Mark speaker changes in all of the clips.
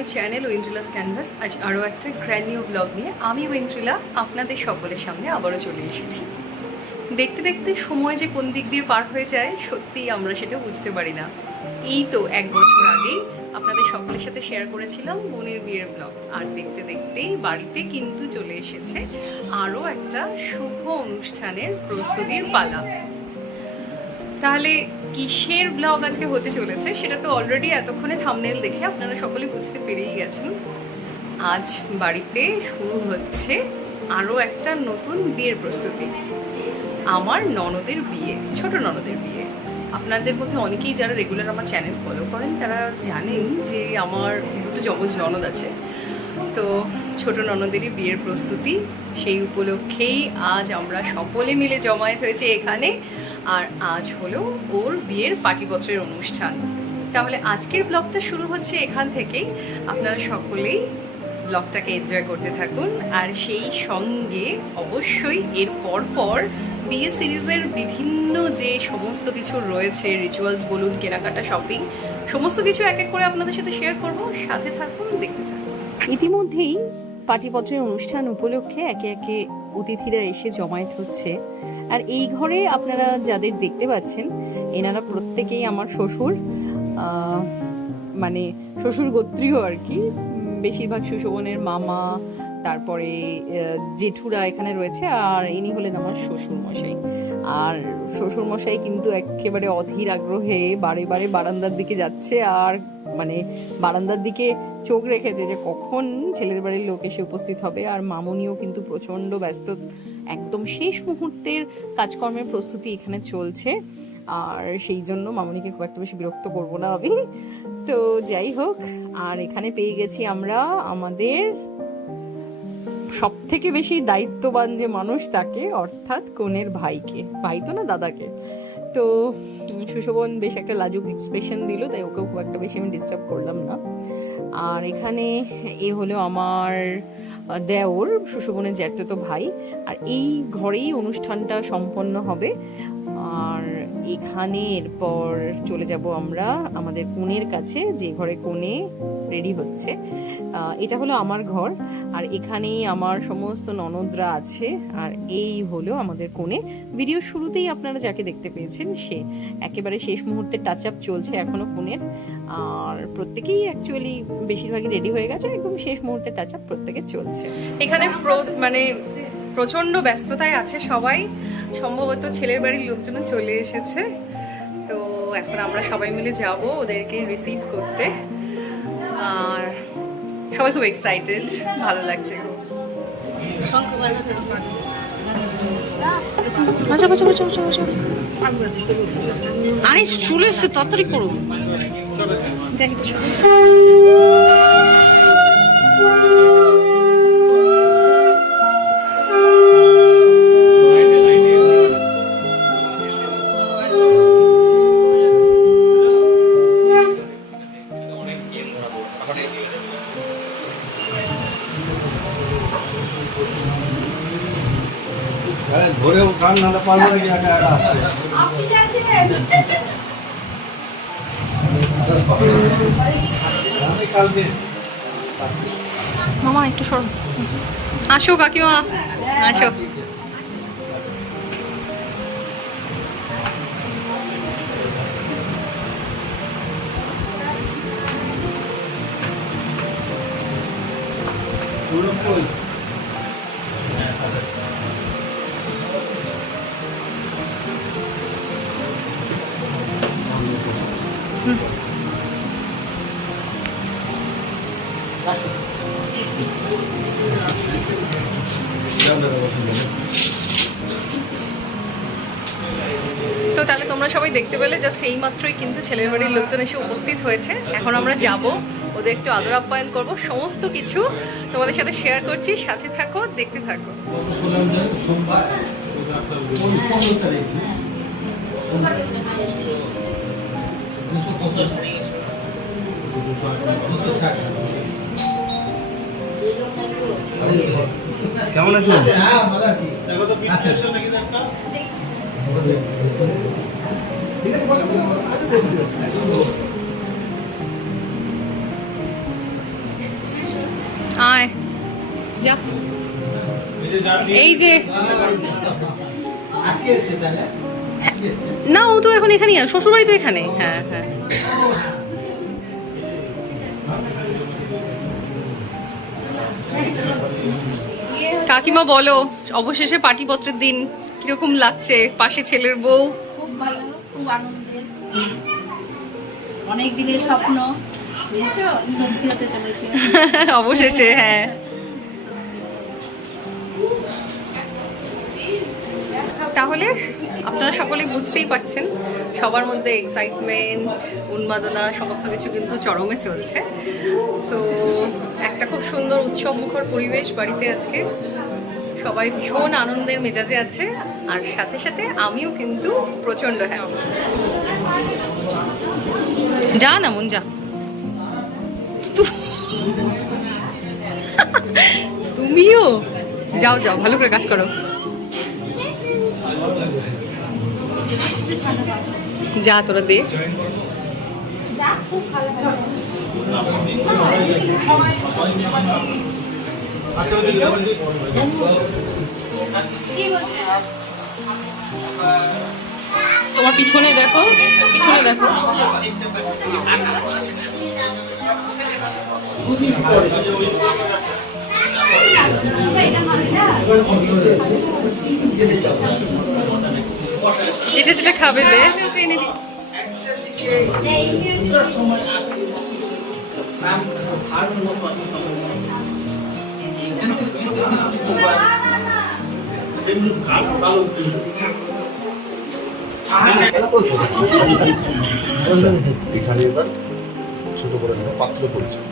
Speaker 1: My channel ওয়েন্ট্রিলাস canvas. আজ আরও একটা গ্র্যান্ড নিউ ব্লগ নিয়ে আমি ওয়েন্ট্রিলা আপনাদের সকলের সামনে আবারও চলে এসেছি। দেখতে দেখতে সময় যে কোন দিক দিয়ে পার হয়ে যায়, সত্যিই আমরা সেটা বুঝতে পারি না। এই তো এক বছর আগেই আপনাদের সকলের সাথে শেয়ার করেছিলাম বোনের বিয়ের ব্লগ আর দেখতে দেখতেই বাড়িতে কিন্তু চলে এসেছে আরও একটা শুভ অনুষ্ঠানের প্রস্তুতির পালা। তাহলে কিসের ব্লগ আজকে হতে চলেছে সেটা তো অলরেডি এতক্ষণে থামনেল দেখে আপনারা সকলে বুঝতে পেরেই গেছেন। আজ বাড়িতে শুরু হচ্ছে আরও একটা নতুন বিয়ের প্রস্তুতি। আমার ননদের বিয়ে, ছোট ননদের বিয়ে। আপনাদের মধ্যে অনেকেই যারা রেগুলার আমার চ্যানেল ফলো করেন, তারা জানেন যে আমার দুটো যমজ ননদ আছে। তো ছোট ননদেরই বিয়ের প্রস্তুতি, সেই উপলক্ষেই আজ আমরা সকলে মিলে জমায়েত হয়েছে এখানে। আর আজ হলো ওর বিয়ের পাটিপত্রের অনুষ্ঠান। তাহলে আজকের ব্লগটা শুরু হচ্ছে এখান থেকেই। আপনারা সকলেই ব্লগটাকে এনজয় করতে থাকুন। আর সেই সঙ্গে অবশ্যই এর পর পর বিয়ে সিরিজের বিভিন্ন যে সমস্ত কিছু রয়েছে রিচুয়ালস বলুন, কেনাকাটা শপিং সমস্ত কিছু এক এক করে আপনাদের সাথে শেয়ার করব। সাথে থাকুন, দেখতে থাকুন। ইতিমধ্যেই পাটিপত্রের অনুষ্ঠান উপলক্ষে একে একে অতিথিরা এসে জমায়েত হচ্ছে। আর এই ঘরে আপনারা যাদের দেখতে পাচ্ছেন, এনারা প্রত্যেকেই আমার শ্বশুর মানে শ্বশুর গোত্রীয় আর কি। বেশিরভাগ সুশোভনের মামা, তারপরে জেঠুরা এখানে রয়েছে, আর ইনি হলেন আমার শ্বশুর মশাই আর শ্বশুর মশাই কিন্তু একেবারে অধীর আগ্রহে বারে বারে বারান্দার দিকে যাচ্ছে, আর মানে বারান্দার দিকে চোখ রেখেছে যে কখন ছেলের বাড়ির লোক এসে উপস্থিত হবে। আর মামুনিও কিন্তু প্রচণ্ড ব্যস্ত। একদম শেষ মুহূর্তের কাজকর্মের প্রস্তুতি এখানে চলছে। আর সেই জন্য মামুনিকে খুব একটা বেশি বিরক্ত করব না আমি। তো যাই হোক, আর এখানে পেয়ে গেছি আমরা আমাদের সব থেকে বেশি দায়িত্ববান যে মানুষ তাকে, অর্থাৎ কনের ভাইকে। ভাই তো না দাদাকে? তো সুশোভন বেশ একটা লাজুক এক্সপ্রেশন দিল, তাই ওকেও খুব একটা বেশি আমি ডিস্টার্ব করলাম না। আর এখানে এ হলো আমার দেওর, সুশোভনের জ্যাঠতো ভাই। আর এই ঘরেই অনুষ্ঠানটা সম্পন্ন হবে আর এখানে এরপর চলে যাব আমরা আমাদের কোণের কাছে, যে ঘরে কোণে রেডি হচ্ছে। এটা হলো আমার ঘর, আর এখানেই আমার সমস্ত ননদরা আছে, আর এই হলো আমাদের কোণে ভিডিও শুরুতেই আপনারা যাকে দেখতে পেয়েছেন, সে একেবারে শেষ মুহূর্তে টাচ আপ চলছে এখনও কোণের আর প্রত্যেকেই অ্যাকচুয়ালি বেশিরভাগই রেডি হয়ে গেছে, একদম শেষ মুহূর্তে টাচ আপ প্রত্যেকে চলছে। এখানে মানে প্রচণ্ড ব্যস্ততায় আছে সবাই। সম্ভবত ছেলের বাড়ির লোকজন চলে এসেছে। তো এখন আমরা সবাই মিলে যাব ওদেরকে রিসিভ করতে। আর সবাই খুব এক্সাইটেড ভালো লাগছে আচ্ছা আচ্ছা আচ্ছা। আরে চলে এসছে তাড়াতাড়ি করো। যাই।
Speaker 2: গান না পারব নাকি একা একা আমি কালকে
Speaker 1: মামা একটু সরো। আসো কাকিমা আসো।
Speaker 2: পুরো
Speaker 1: জাস্ট এই মাত্রই কিন্তু ছেলের বাড়ির লোকজন এসে উপস্থিত হয়েছে। এখন আমরা যাব ওদের একটু আদর আপ্যায়ন করব সমস্ত কিছু তোমাদের সাথে শেয়ার করছি সাথে থাকো দেখতে থাকো।
Speaker 2: কেমন আছেন
Speaker 1: যা। এই যে
Speaker 3: আজকে এসছে তাহলে?
Speaker 1: না ও তো এখন এখানেই আছে শ্বশুরবাড়ি তো এখানে। হ্যাঁ হ্যাঁ। কাকিমা বলো অবশেষে পাটিপত্রের দিন কীরকম লাগছে? পাশে ছেলের বউ।
Speaker 4: খুব আনন্দের। অনেক দিনের স্বপ্ন, বুঝেছ? সত্যি হতে চলেছে।
Speaker 1: অবশেষে হ্যাঁ। তাহলে আপনারা সকলেই বুঝতেই পারছেন, সবার মধ্যে এক্সাইটমেন্ট উন্মাদনা, সমস্ত কিছু কিন্তু চরমে চলছে। তো একটা খুব সুন্দর উৎসব মুখর পরিবেশ বাড়িতে আজকে। সবাই ভীষণ আনন্দের মেজাজে আছে, আর সাথে সাথে আমিও কিন্তু প্রচণ্ড হ্যাঁ যা না মন যা। তুমিও? যাও যাও, ভালো করে কাজ করো। যা তোরা দে। তোমার পিছনে দেখো পিছনে দেখো। যেটা যেটা খাবে দে।
Speaker 5: এখানে এবার ছোট করে নেওয়া পাত্র পরিচয়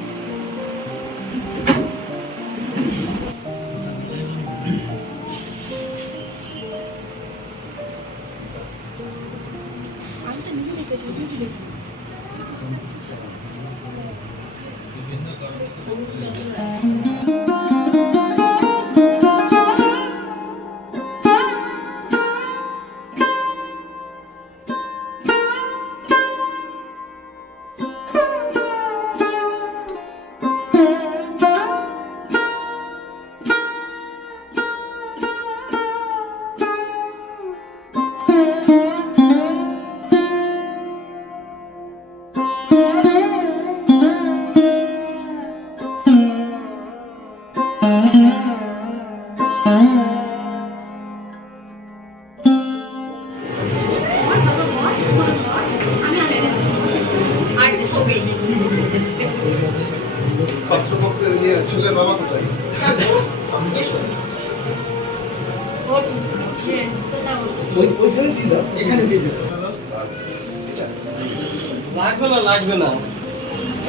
Speaker 3: লাগবে না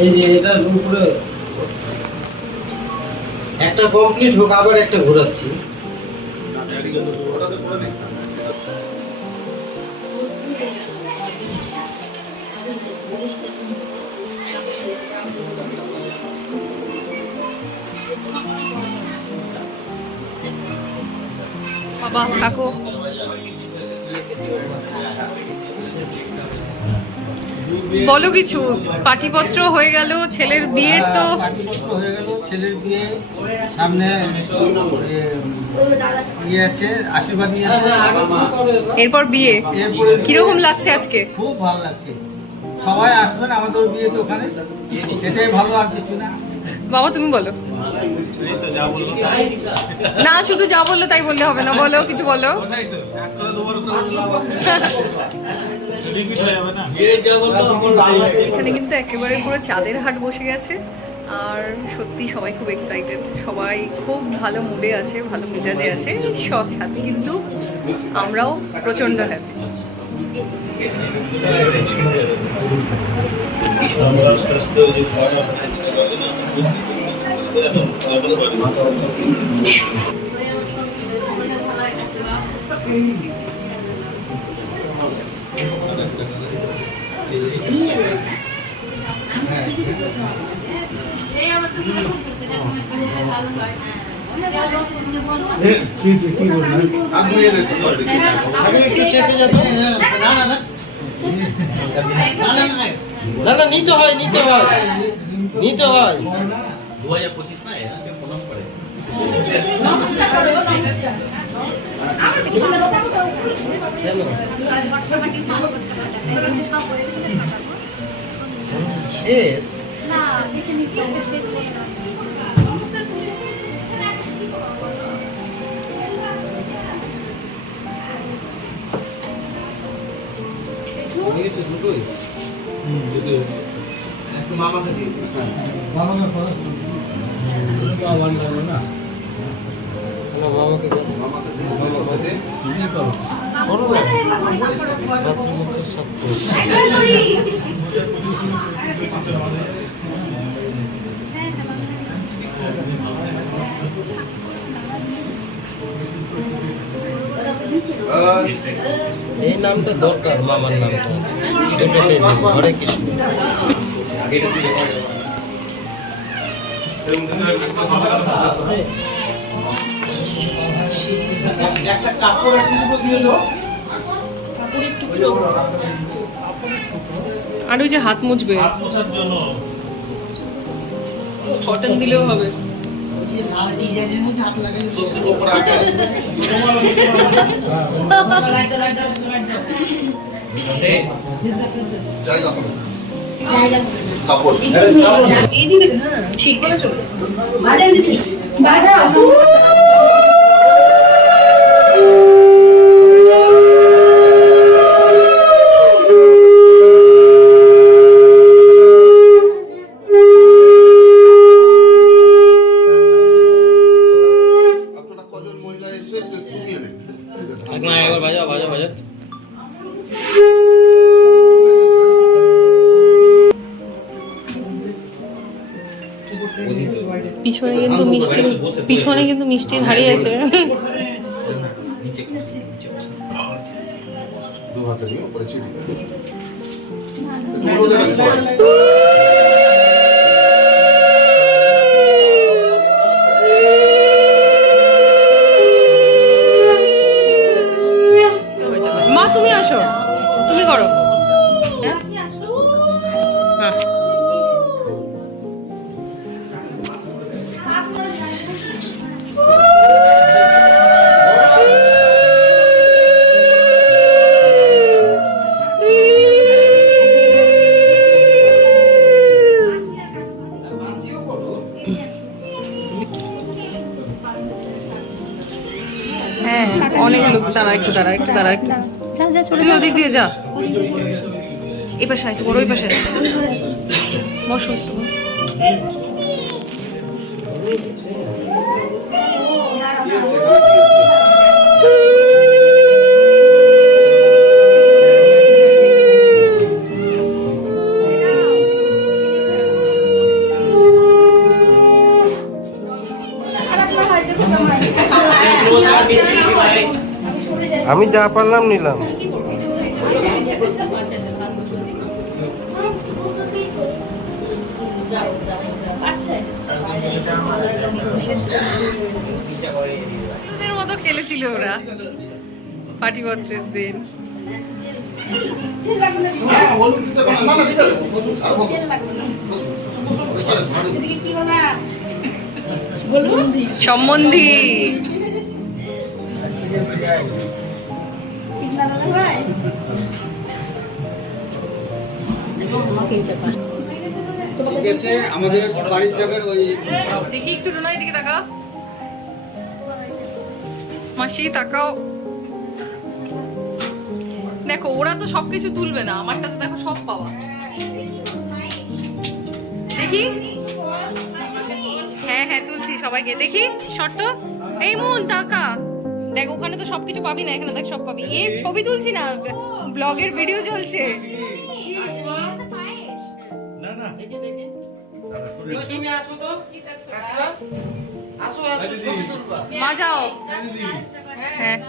Speaker 3: এই যে এটা উপরে একটা কমপ্লিট হোক আবার একটা ঘোরাচ্ছি।
Speaker 1: বাবা কাকু বলো কিছু পাটিপত্র হয়ে গেল ছেলের বিয়ে তো?
Speaker 3: পাটিপত্র হয়ে গেল ছেলের বিয়ে সামনে ইয়ে আছে আশীর্বাদ নিয়ে আছে।
Speaker 1: এরপর বিয়ে? কীরকম লাগছে আজকে?
Speaker 3: খুব ভালো লাগছে। সবাই আসবেন আমাদের বিয়ে তো ওখানে এটাই ভালো আর কিছু না।
Speaker 1: বাবা তুমি বলো। না শুধু যা বলল তাই বললে হবে না। বলো কিছু বলো। এখানে কিন্তু একেবারে পুরো চাঁদের হাট বসে গেছে। আর সত্যি সবাই খুব এক্সাইটেড সবাই খুব ভালো মুডে আছে ভালো মেজাজে আছে। সব সাথে কিন্তু আমরাও প্রচণ্ড হ্যাপি
Speaker 4: আমার
Speaker 3: চেপে যাচ্ছেন না না না না না না নিতে হয় নিতে হয় নিতে হয়।
Speaker 6: দু হাজার পঁচিশ না হ্যাঁ, প্রণাম করে।
Speaker 3: দুটোই? দুটোই
Speaker 2: একটু মামাকে দিয়ে
Speaker 3: হ্যাঁ।
Speaker 2: মামাকে
Speaker 3: এই নামটা দরকার মামার নামটা। হরে কৃষ্ণ।
Speaker 5: একটা কাপড়ের টুকরো দিয়ে দাও।
Speaker 1: আর ওই যে হাত মুছবে। কটন দিলেও
Speaker 5: জায়গা হবে। কাপড়। নেন। ঠিক আছে?
Speaker 3: একবার বাজাও বাজাও বাজাও।
Speaker 1: পিছনে কিন্তু মিষ্টি পিছনে কিন্তু মিষ্টি ভারী আছে। মা তুমি আসো। তুমি করো। হ্যাঁ? তারা একটু দাঁড়া একটু দাঁড়া একটু। যা যা চলে তুই ওদিক দিয়ে যা। এই পাশে তো বড় ওই পাশে। বসো একটু।
Speaker 3: আমি যা পারলাম নিলাম।
Speaker 1: ওদের মতো খেলেছিল ওরা। পাটি বছরের দিন। সম্বন্ধী। মাসি, তাকাও। দেখো, ওরা তো সবকিছু তুলবে না আমারটা তো দেখো সব পাওয়া। দেখি। হ্যাঁ হ্যাঁ তুলছি সবাইকে। দেখি, শর্ত। এই মন, তাকা। দেখ ওখানে তো সবকিছু পাবি না এখানে দেখ সব পাবি। এ ছবি তুলছি না ব্লগের ভিডিও চলছে।
Speaker 3: তুমি আসো তো। কাকিমা আসো আসো ছবি তুলবা।
Speaker 1: মা যাও। হ্যাঁ।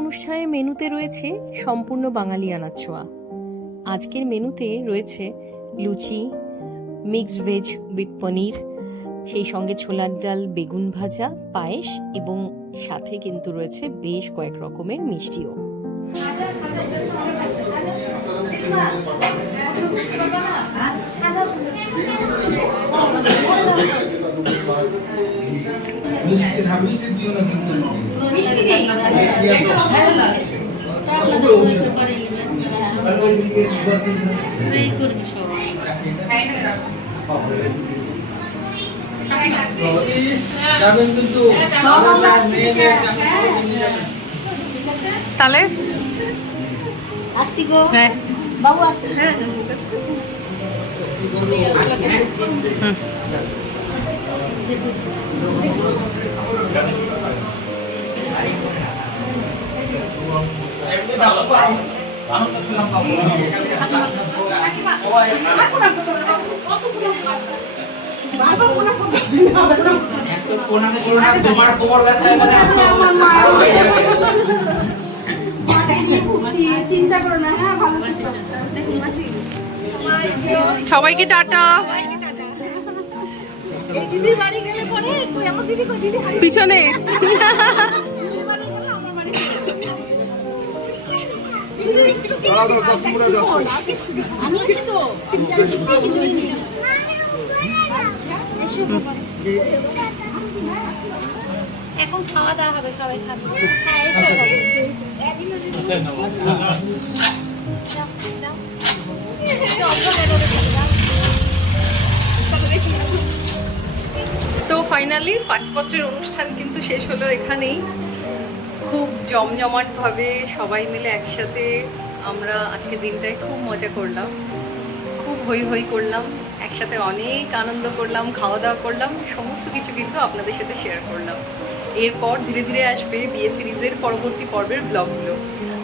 Speaker 6: অনুষ্ঠানের মেনুতে রয়েছে সম্পূর্ণ বাঙালিয়ানা ছোঁয়া। আজকের মেনুতে রয়েছে luchi mixed veg with paneer সেই সঙ্গে ছোলার ডাল বেগুন ভাজা পায়েস এবং সাথে কিন্তু রয়েছে বেশ কয়েক রকমের মিষ্টিও।
Speaker 3: মিষ্টি
Speaker 1: তাহলে
Speaker 4: আসছি গো।
Speaker 1: হ্যাঁ।
Speaker 4: বাবু আসছি
Speaker 1: হ্যাঁ ঠিক আছে।
Speaker 4: চিন্তা করো না হ্যাঁ ভালো
Speaker 1: সবাইকে টাটা।
Speaker 7: দিদির বাড়ি গেলে পরে? কই দিদি দিদি
Speaker 1: পিছনে।
Speaker 4: এখন খাওয়া দাওয়া হবে, সবাই হ্যাঁ।
Speaker 1: তো ফাইনালি পাঁচ বছরের অনুষ্ঠান কিন্তু শেষ হলো এখানেই খুব জমজমাটভাবে সবাই মিলে একসাথে আমরা আজকে দিনটায় খুব মজা করলাম। খুব হই হই করলাম, একসাথে অনেক আনন্দ করলাম খাওয়া দাওয়া করলাম, সমস্ত কিছু কিন্তু আপনাদের সাথে শেয়ার করলাম। এরপর ধীরে ধীরে আসবে বিয়ে সিরিজের পরবর্তী পর্বের ব্লগগুলো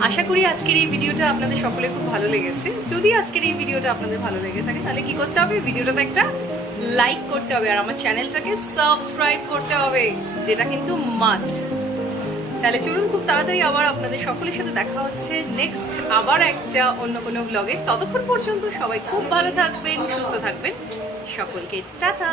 Speaker 1: আশা করি আজকের এই ভিডিওটা আপনাদের সকলে খুব ভালো লেগেছে। যদি আজকের এই ভিডিওটা আপনাদের ভালো লেগে থাকে, তাহলে কি করতে হবে? ভিডিওটাতে একটা লাইক করতে হবে আর আমার চ্যানেলটাকে সাবস্ক্রাইব করতে হবে, যেটা কিন্তু মাস্ট তাহলে চলুন খুব তাড়াতাড়ি আবার আপনাদের সকলের সাথে দেখা হচ্ছে নেক্সট আবার একটা অন্য কোনো ব্লগে ততক্ষণ পর্যন্ত সবাই খুব ভালো থাকবেন, সুস্থ থাকবেন। সকলকে টাটা!